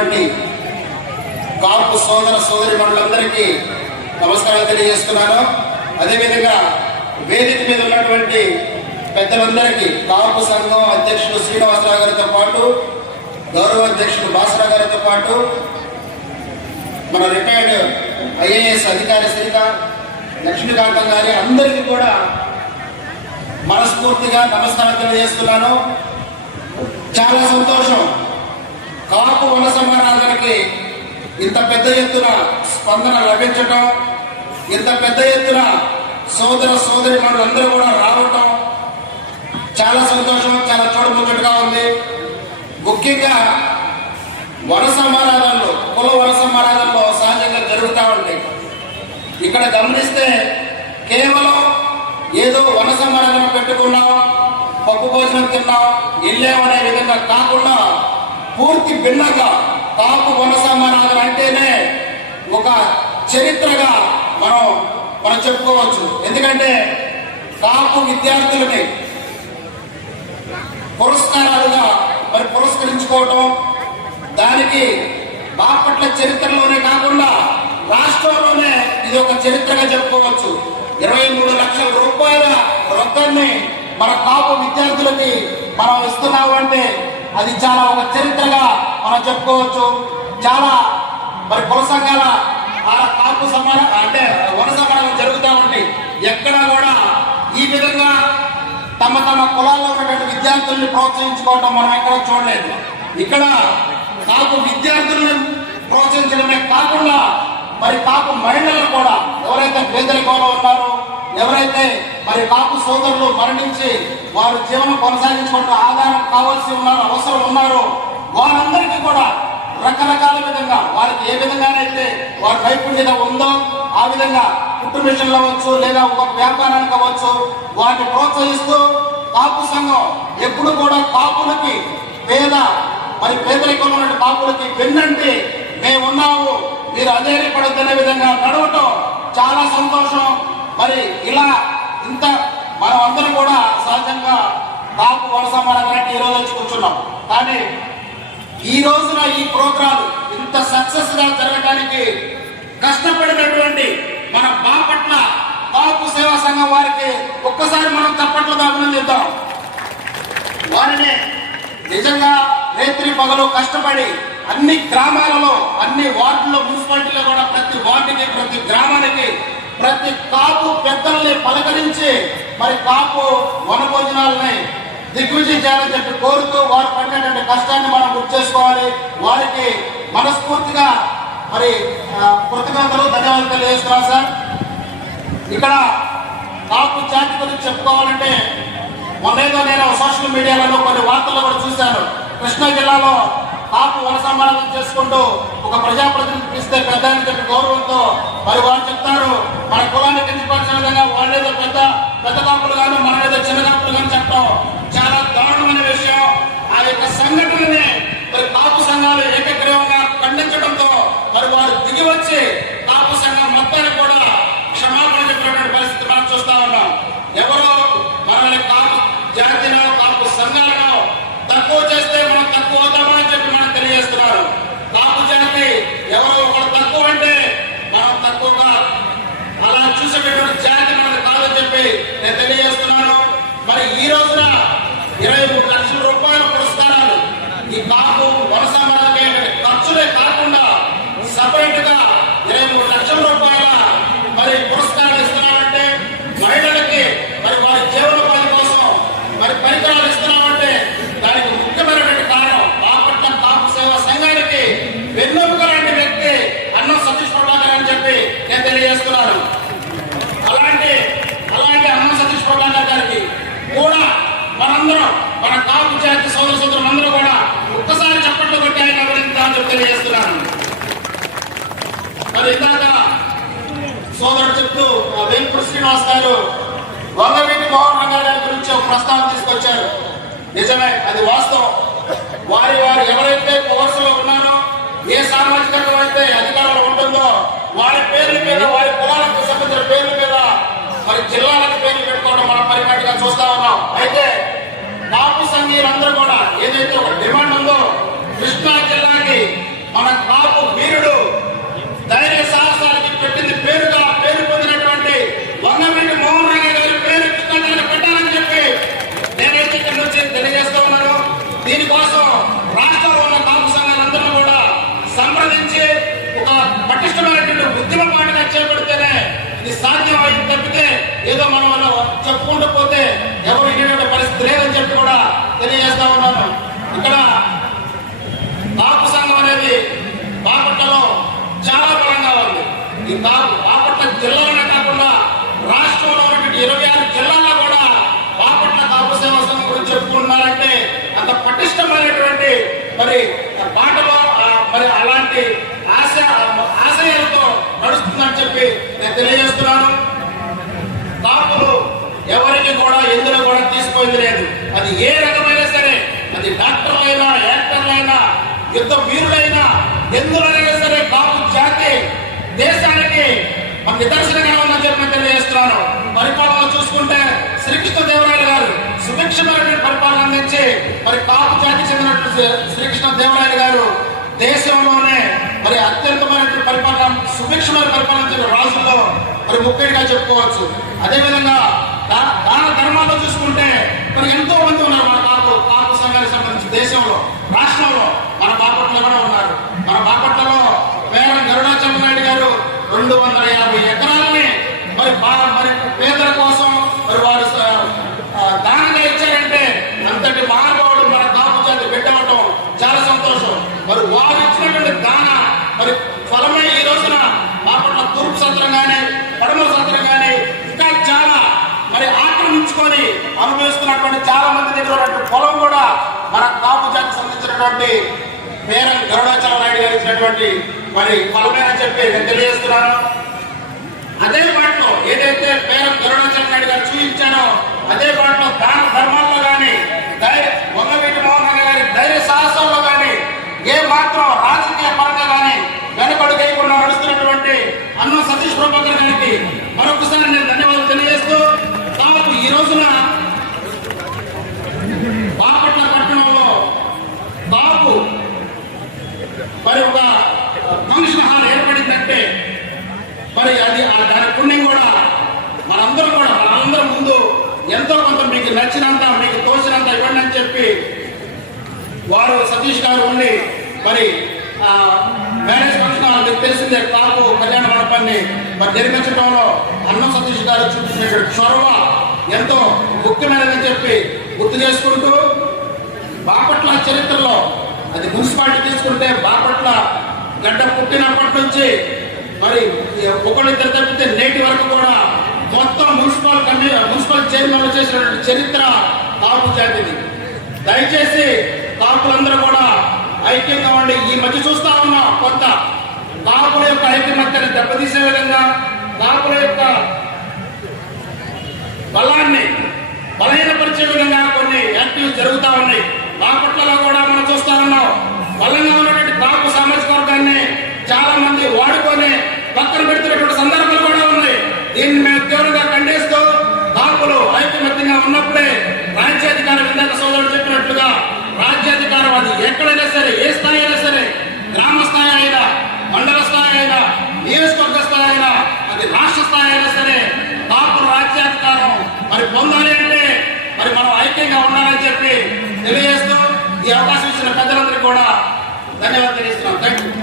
ఉన్నటువంటి కాపు సోదర సోదరి మనులందరికీ నమస్కారాలు తెలియజేస్తున్నాను. అదేవిధంగా వేదిక మీద ఉన్నటువంటి పెద్దలందరికీ కాపు సంఘం అధ్యక్షుడు శ్రీనివాసరావు గారితో పాటు గౌరవ అధ్యక్షుడు భాస్కర్ గారితో పాటు మన రిటైర్డ్ ఐఏఎస్ అధికారి సరిత లక్ష్మీకాంతం గారి అందరికీ కూడా మనస్ఫూర్తిగా నమస్కారం తెలియజేస్తున్నాను. చాలా సంతోషం. కాపు వన ఇంత పెద్ద ఎత్తున స్పందన లభించటం ఇంత పెద్ద ఎత్తున సోదర సోదరి అందరూ కూడా రావటం చాలా సంతోషం చాలా చూడముచ్చటగా ఉంది. ముఖ్యంగా వన సమారాధనలు కుల వన సమారాధనలో సహజంగా జరుగుతూ ఉంటాయి ఇక్కడ గమనిస్తే కేవలం ఏదో వన సమారాధన పెట్టుకున్నాం పప్పు భోజనం తిన్నాం వెళ్ళామనే విధంగా కాకుండా పూర్తి భిన్నంగా కాపు వన అంటేనే ఒక చరిత్రగా మనం మనం చెప్పుకోవచ్చు. ఎందుకంటే కాపు విద్యార్థులని పురస్కారాలుగా మరి పురస్కరించుకోవటం దానికి బాపట్ల చరిత్రలోనే కాకుండా రాష్ట్రంలోనే ఇది ఒక చరిత్రగా చెప్పుకోవచ్చు. ఇరవై మూడు లక్షల రూపాయల రొక్కాన్ని మన కాపు విద్యార్థులకి మనం ఇస్తున్నాము అంటే అది చాలా ఒక చరిత్రగా మనం చెప్పుకోవచ్చు. చాలా మరి కుల సంఘాల ఆ కాపు సమాన అంటే వన సమానం జరుగుతూ ఉంది. ఎక్కడ కూడా ఈ విధంగా తమ తమ కులాల్లో ఉన్నటువంటి విద్యార్థుల్ని ప్రోత్సహించుకోవటం మనం ఎక్కడ చూడలేదు. ఇక్కడ కాపు విద్యార్థులను ప్రోత్సహించడమే కాకుండా మరి కాపు మహిళలు కూడా ఎవరైతే పేదరికంలో ఉన్నారో ఎవరైతే మరి కాపు సోదరులు మరణించి వారు జీవనం కొనసాగించుకుంటూ ఆధారం కావాల్సి ఉన్నారో అవసరం ఉన్నారో వారందరికీ కూడా రకరకాల విధంగా వారికి ఏ విధంగానైతే వారి నైపుణ్యత ఉందో ఆ విధంగా కుట్టు మిషన్లు అవ్వచ్చు లేదా ఒక వ్యాపారానికి అవ్వచ్చు వాటిని ప్రోత్సహిస్తూ కాపు సంఘం ఎప్పుడు కూడా కాపులకి పేద మరి పేదరికంలో ఉన్న కాపులకి వెన్నంటి మేము ఉన్నాము మీరు అధైర్యపడద్దనే విధంగా నడవటం చాలా సంతోషం. మరి ఇలా ఇంత మనం అందరం కూడా సహజంగా నాకు వలస మనకంటే ఈ రోజు వచ్చి కూర్చున్నాం. కానీ ఈ రోజున ఈ ప్రోగ్రాం ఇంత సక్సెస్గా జరగడానికి కష్టపడినటువంటి మన బాపట్ల కాపు సేవా సంఘం వారికి ఒక్కసారి మనం తప్పట్లుగా అభినందిద్దాం వారిని నిజంగా రేత్రి పగలు కష్టపడి అన్ని గ్రామాలలో అన్ని వార్డుల్లో మున్సిపాలిటీలో కూడా ప్రతి వార్డుకి ప్రతి గ్రామానికి ప్రతి కాపు పెద్దల్ని పలకరించి మరి కాపు వనభోజనాలని దిగ్విజయం చేయాలని చెప్పి కోరుతూ వారు పడినటువంటి కష్టాన్ని మనం గుర్తు చేసుకోవాలి. వారికి మనస్ఫూర్తిగా మరి కృతజ్ఞతలు ధన్యవాదాలు తెలియజేస్తున్నాం సార్. ఇక్కడ కాపు జాతి గురించి చెప్పుకోవాలంటే మొన్నేదో నేను సోషల్ మీడియాలో కొన్ని వార్తలు కూడా చూశాను. కృష్ణా జిల్లాలో కాపు వన సమాధానం చేసుకుంటూ ఒక ప్రజాప్రతినిధి ఇస్తే పెద్ద అని చెప్పి గౌరవంతో మరి వాళ్ళు చెప్తారు. మన కులాన్ని కించపరిచిన విధంగా వాళ్ళేదో పెద్ద పెద్ద కాపులు కానీ మన ఏదో చిన్న కాపులు కానీ చెప్పడం చాలా దారుణమైన విషయం. ఆ యొక్క సంఘటనని మరి కాపు సంఘాలు ఏకగ్రీవంగా ఖండించడంతో మరి వారు దిగి వచ్చి కాపు సంఘం మొత్తాన్ని కూడా క్షమాపణ చెప్పినటువంటి పరిస్థితి మనం చూస్తా ఉన్నాం ఎవరో మనల్ని కాపు జాతినో కాపు సంఘాలను తక్కువ చేస్తే మనం తక్కువ అవుతామని చెప్పి మనం తెలియజేస్తున్నారు కాపు జాతి ఎవరో ఒకరు తక్కువ అంటే మనం తక్కువగా అలా చూసేటటువంటి జాతి మనకు కాదని చెప్పి నేను తెలియజేస్తున్నాను మరి ఈ రోజున ఇరవై మూడు లక్షల రూపాయల పురస్కారాలు ఈ కాపు వలస మనకి ఖర్చులే కాకుండా సపరేట్గా ఇరవై మూడు లక్షల రూపాయల మరి పురస్కారాలు ఇస్తున్నామంటే మహిళలకి మరి వారి జీవనోపాధి కోసం మరి పరికరాలు ఇస్తున్నామంటే దానికి ముఖ్యమైనటువంటి కారణం బాపట్ల కాపు సేవా సంఘానికి వెన్నెముక లాంటి వ్యక్తి అన్నం సతీష్ పట్టాకర్ అని చెప్పి నేను తెలియజేస్తున్నాను అలాంటి అలాంటి అన్నం సతీష్ పట్టాకర్ గారికి కూడా మనందరం మన కాపు జాతి సోదర సోదరులు అందరూ కూడా ఒక్కసారి చప్పట్లు కొట్టి ఆయన అభినందించాలని చెప్పి తెలియజేస్తున్నాను మరి ఇందాక సోదరుడు చెప్తూ ఆ వెంకట శ్రీనివాస్ గారు వంగవీటి మోహన్ రంగారావు గురించి ఒక ప్రస్తావన తీసుకొచ్చారు. నిజమే అది వాస్తవం. వారి వారు ఎవరైతే కోర్సులో ఉన్నారో ఏ సామాజిక అయితే అధికారంలో ఉంటుందో వారి పేర్ల మీద వారి కులాలకు సంబంధించిన పేర్ల మీద మరి జిల్లాలకు పేర్లు పెట్టుకోవడం మనం పరిపాటిగా చూస్తా ఉన్నాం. అయితే కాపు సంఘీయులందరూ కూడా ఏదైతే ఒక డిమాండ్ ఉందో కృష్ణా జిల్లా బాపట్లలో చాలా బలంగా ఉంది ఈ కా- బాపట్ల జిల్లాలోనే కాకుండా రాష్ట్రంలో ఉన్నటువంటి ఇరవై ఆరు జిల్లాల్లో కూడా బాపట్ల కాపు సేవా సంఘం గురించి చెప్పుకుంటున్నారంటే అంత పటిష్టమైనటువంటి మరి మాటలో ఆ, మరి అలాంటి ఆశ ఆశయాలతో నడుస్తుందని చెప్పి నేను తెలియజేస్తున్నాను. కాపులు ఎవరికి కూడా ఎందులో కూడా తీసిపోయింది లేదు. అది ఏ రకమైనా సరే అది డాక్టర్లైనా యాక్టర్లైనా యుద్ధ వీరులైనా ఎందులోనైనా సరే కాపు జాతి దేశానికి ఒక నిదర్శనంగా ఉందని చెప్పి నేను తెలియజేస్తున్నాను. పరిపాలన చూసుకుంటే శ్రీకృష్ణ దేవరాయలు గారు సుభిక్షమైన పరిపాలన అందించి మరి కాపు జాతికి చెందినటువంటి శ్రీ- శ్రీకృష్ణ దేవరాయలు గారు దేశంలోనే మరి అత్యంతమైనటువంటి పరిపాలన సుభిక్షమైన పరిపాలన చేసిన రాజుల్లో మరి ముఖ్యంగా చెప్పుకోవచ్చు. అదేవిధంగా దాన ధర్మాల్లో చూసుకుంటే మరి ఎంతో మంది ఉన్నారు మన కాపు కాపు సంఘానికి సంబంధించి దేశంలో రాష్ట్రంలో మన బాపట్లలో కూడా ఉన్నారు మన బాపట్లలో పేర గరుడాచంద్ర నాయుడు గారు రెండు వందల యాభై ఎకరాలని మరి బా- మరి పేదల కోసం మరి వారు స- ఆ, దానంగా ఇచ్చారంటే అంతటి మహానుభావుడు మన కాపు జాతి పెట్టవటం చాలా సంతోషం మరి వారు ఇచ్చినటువంటి దాన మరి ఫలమే ఈ రోజున బాపట్ల తూర్పు సత్రం కానీ పడమల సత్రం కానీ ఇంకా చాలా మరి ఆక్రమించుకొని అనుభవిస్తున్నటువంటి చాలా మంది దగ్గర ఉన్నటువంటి పొలం కూడా మన కాపు జాతికి సంబంధించినటువంటి పేరం గరుడాచల నాయుడు గారు ఇచ్చినటువంటి మరి ఫలమేనని చెప్పి నేను తెలియజేస్తున్నాను. అదే పాటలో ఏదైతే పేరం కరుణాచల్ నాయుడు గారు చూపించానో అదే పాటలో దాన ధర్మాల్లో కానీ ధైర్య వంగవీటి మోహన్ గారి ధైర్య సాహసాల్లో అన్న సతీష్ ప్రభాకర్ గారికి మరొకసారి నేను ధన్యవాదాలు తెలియజేస్తూ కాబట్టి ఈ రోజున బాపట్ల పట్టణంలో బాబు మరి ఒక ఫంక్షన్ హాల్ ఏర్పడిందంటే మరి అది ఆ దాని పుణ్యం కూడా మనందరం కూడా మనందరం ముందు ఎంతో కొంత మీకు నచ్చినంత మీకు తోచినంత ఇవ్వండి అని చెప్పి వారు సతీష్ గారు ఉండి మరి మేనేజ్మెంట్ మ్యారేజ్ ఫంక్షన్ హాల్ తెలిసిందే కాపు కళ్యాణ మండపాన్ని. మరి నిర్మించడంలో అన్న సతీష్ గారు చూపించిన చొరవ ఎంతో ముఖ్యమైనదని చెప్పి గుర్తు చేసుకుంటూ బాపట్ల చరిత్రలో అది మున్సిపాలిటీ తీసుకుంటే బాపట్ల గడ్డ పుట్టినప్పటి నుంచి మరి ఒకళ్ళిద్దరు తప్పితే నేటి వరకు కూడా మొత్తం మున్సిపల్ కమి మున్సిపల్ చైర్మన్ చేసినటువంటి చరిత్ర కాపు జాతిది. దయచేసి కాపుల ఈ మధ్య చూస్తా ఉన్నాం కొంత. కాపుల యొక్క ఐకమత్యాన్ని దెబ్బతీసే విధంగా కాపుల యొక్క బలాన్ని బలహీనపరిచే విధంగా కొన్ని యాక్టివ్ జరుగుతూ ఉన్నాయి. బాపట్లలో కూడా మనం చూస్తా ఉన్నాం. బలంగా ఉన్నటువంటి పొందాలి అంటే మరి మనం ఐక్యంగా ఉండాలని చెప్పి తెలియజేస్తూ ఈ అవకాశం ఇచ్చిన పెద్దలందరికీ కూడా ధన్యవాదాలు ఇస్తాం థ్యాంక్ యూ